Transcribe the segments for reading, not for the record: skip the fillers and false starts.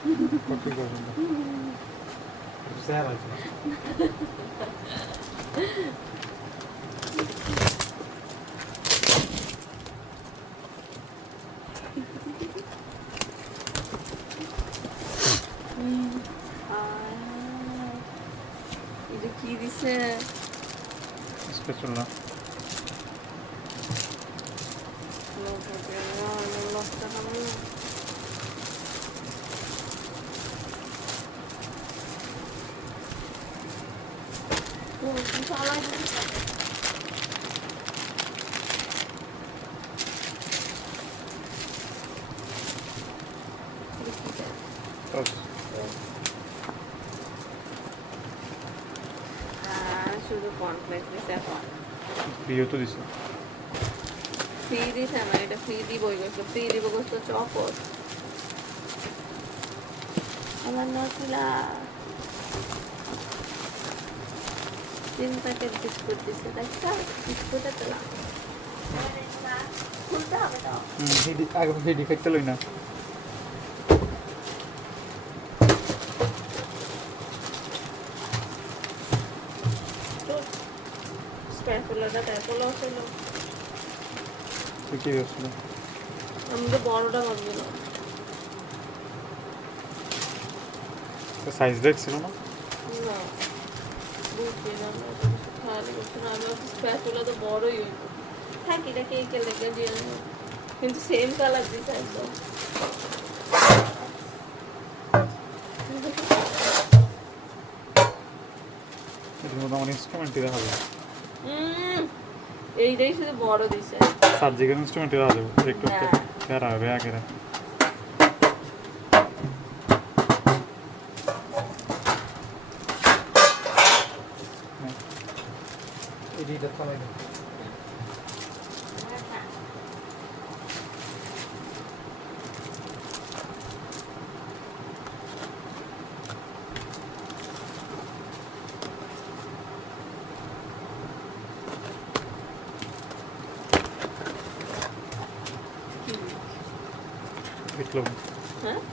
Copy করবেন না sir আছে এটা কি দিছে স্পেচুলা শুধু কর্নফ্লেক্স দিছে এখন প্রিয় তো দিছে ফ্রি দিছে আমার এটা ফ্রি দিব ফ্রি দিব গোস্ত চকর আমার নটিলা 3 প্যাকেট বিস্কুট দিছে দেখা বিস্কুটে পেলাম খুলতে হবে তো আগে ভিডি খাইতে লই না স্প্যাচুলাটা তারপরে ছিল কি হচ্ছিল আমি তো বড়টা ভাবছি না সাইজ ব্যাগ ছিল না না বুঝছি না খালি করছি না আমি স্প্যাচুলা তো বড়ই হইতো থাক এটা কে লেগে দিয়ে কিন্তু সেম কালার দিছে একদম এর মধ্যে আমার ইনস্ট্রুমেন্ট দেখা যাবে এইটাই শুধু বড় দিছে সার্জিক্যাল ইনস্ট্রুমেন্ট দেখা যাবে একটু তেরা হবে আগে এডিটা কমাই দাও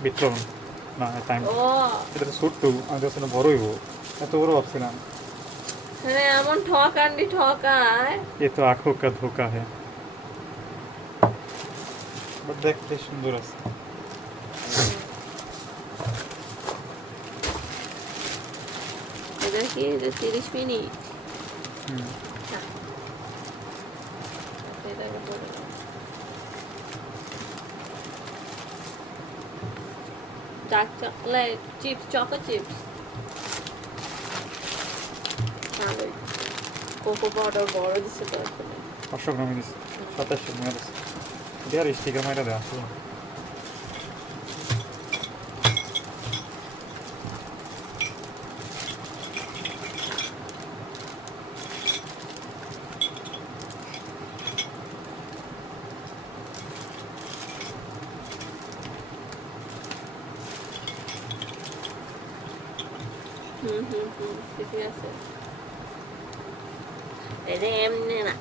বিটলবন না টাইম এটা তো ছোট্ট আমি তো আসলে বড় হইব এত বড় ভাবছিলাম হ্যাঁ এমন ঠকান্ডি ঠকায় ये तो आंखों का धोखा है बट देखते सुंदर আছে এটা কি 30 মিনিট এটাকে পড়ে dark chocolate chips choco chips cocoa powder বড় দিচ্ছে তো আসলে 500 গ্রাম দিছে 27 গ্রাম দিছে এটা আর স্টিকার মাইরা দেয়া আসলে ঠিকই আছে এটা এমনি না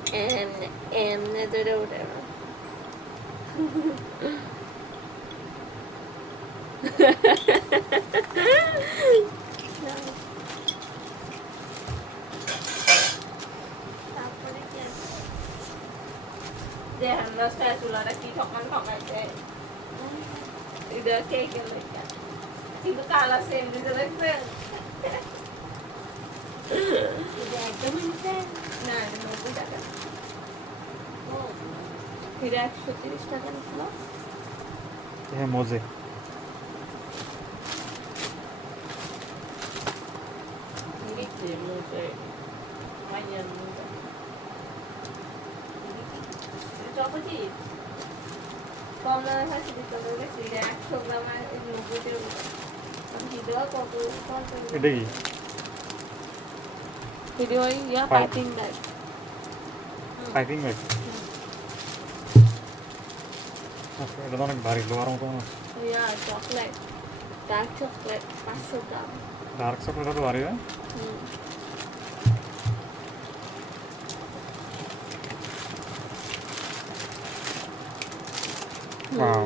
এমনি ধরে ওঠে না তারপরে কি আছে দেখেন না স্প্যাচুলাটা কি ঠকাইছে এটা কে লেখা কিন্তু কালার সেম দিতে দেখছেন না 90 টাকা ফিরে 130 টাকা নিছিল হ্যাঁ মজে কম দামে খাচ্ছি দিতে হবে 100 গ্রামের 90 টাকা এটা কি ভিডিও ইয়া পাইপিং ব্যাগ পাইপিং ব্যাগ আচ্ছা এটা অনেক ভারী লোহার মতো ইয়া চকলেট ডার্ক চকলেট 500 গ্রাম ডার্ক চকলেট তো ভারী হয় वाओ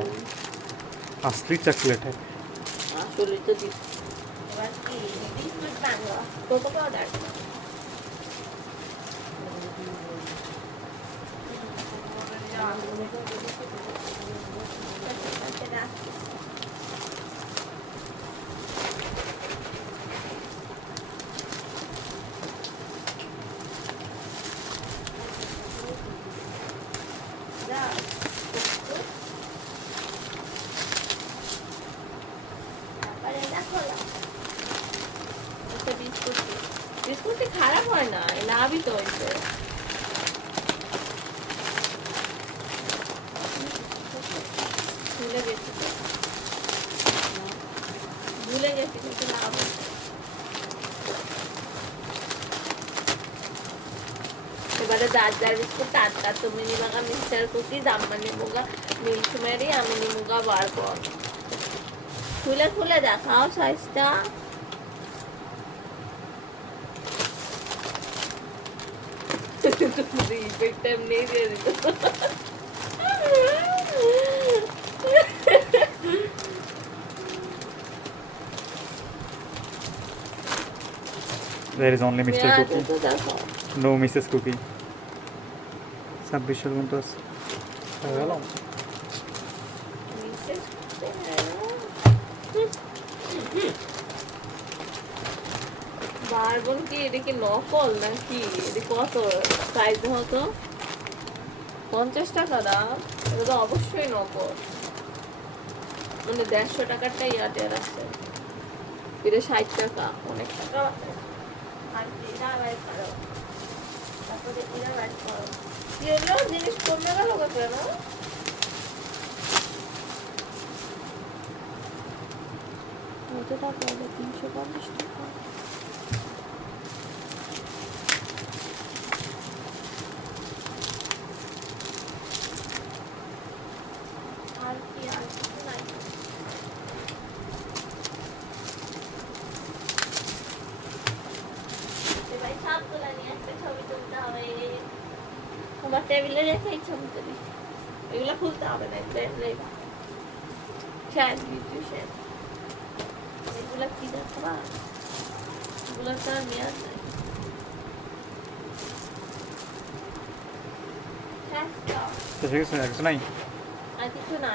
असली चॉकलेट है আসলে তো দিস এবার কি বিস্কুট বাংলা কোকো পাউডার বিস্কুটটি খারাপ হয় না লাভই তো হয়েছে ভুলে গেছি কিন্তু লাভ হয়েছে এবারে যার বিস্কুট টাটকা তুমি নিবাগা মিক্সচার কুকিজ আম্মা নিবুগা মিল্ক মেরি আমি নিবুগা বারবন খুলে খুলে দেখাও সাইজটা नहीं दे There is only Mr. Cookie. No Mrs. Cookie. 26 মতো আছে হ্যালো বারবন কি এটা কি নকল নাকি এটা কত প্রাইস হতো 50 টাকা দাম এটা তো অবশ্যই নকল মানে 150 টাকারটা ইয়াদের আছে এটা 60 টাকা অনেক টাকা আর এটা আবার করো তারপরে এটা আবার করো এগুলো জিনিস কমে গেল কেন কত টাকা 350 টাকা আমার টেবিলে রেখে ছবি তুলি এগুলো খুলতে হবে না এগুলো কি দেখবা এগুলো তো আর মেয়াদ নাই ঠিক আছে কিছু নাই আর কিছু না